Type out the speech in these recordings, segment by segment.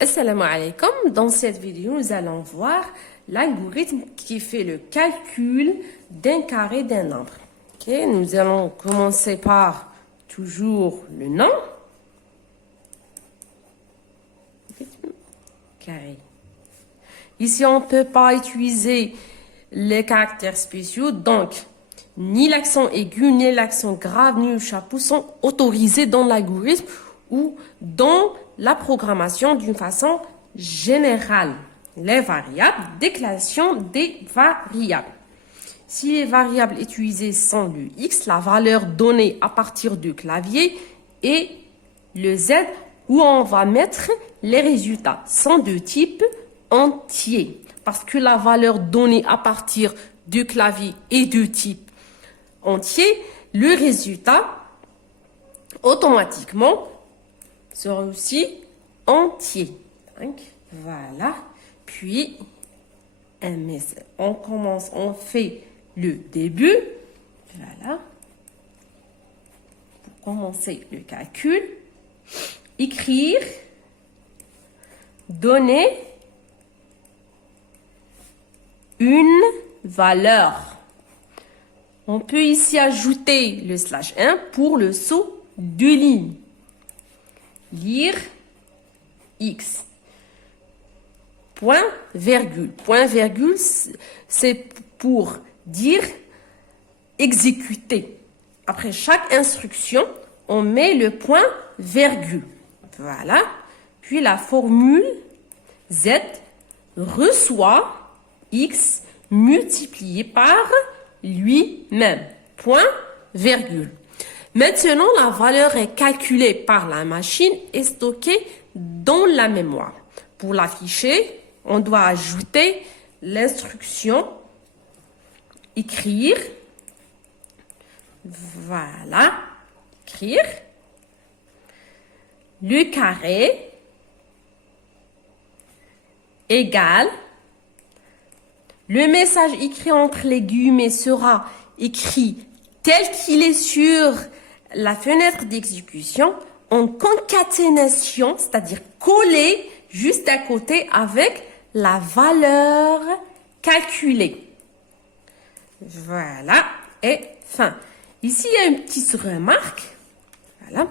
Assalamu alaikum. Dans cette vidéo, nous allons voir l'algorithme qui fait le calcul d'un carré d'un nombre. Ok, nous allons commencer par toujours le nom. Carré. Ici, on ne peut pas utiliser les caractères spéciaux, donc ni l'accent aigu, ni l'accent grave, ni le chapeau sont autorisés dans l'algorithme ou dans la programmation d'une façon générale. Les variables, déclaration des variables. Si les variables utilisées sont le X, la valeur donnée à partir du clavier, et le Z, où on va mettre les résultats, sont de type entier. Parce que la valeur donnée à partir du clavier est de type entier, le résultat, automatiquement, sera aussi entier. Donc, voilà. Puis, on commence, on fait le début. Voilà. Pour commencer le calcul, écrire, donner une valeur. On peut ici ajouter le /1 pour le saut de ligne. Lire X. Point, virgule. Point, virgule, c'est pour dire exécuter. Après chaque instruction, on met le point, virgule. Voilà. Puis la formule Z reçoit X multiplié par lui-même. Point, virgule. Maintenant, la valeur est calculée par la machine et stockée dans la mémoire. Pour l'afficher, on doit ajouter l'instruction écrire. Voilà. Écrire. Le carré égale. Le message écrit entre les guillemets sera écrit tel qu'il est sur la fenêtre d'exécution en concaténation, c'est-à-dire collé juste à côté avec la valeur calculée. Voilà, et fin. Ici, il y a une petite remarque. Voilà.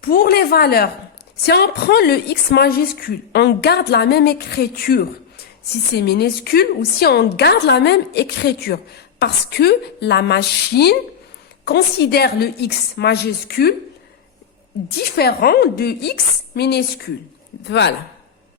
Pour les valeurs, si on prend le X majuscule, on garde la même écriture. Si c'est minuscule ou si on garde la même écriture. Parce que la machine considère le X majuscule différent de X minuscule. Voilà.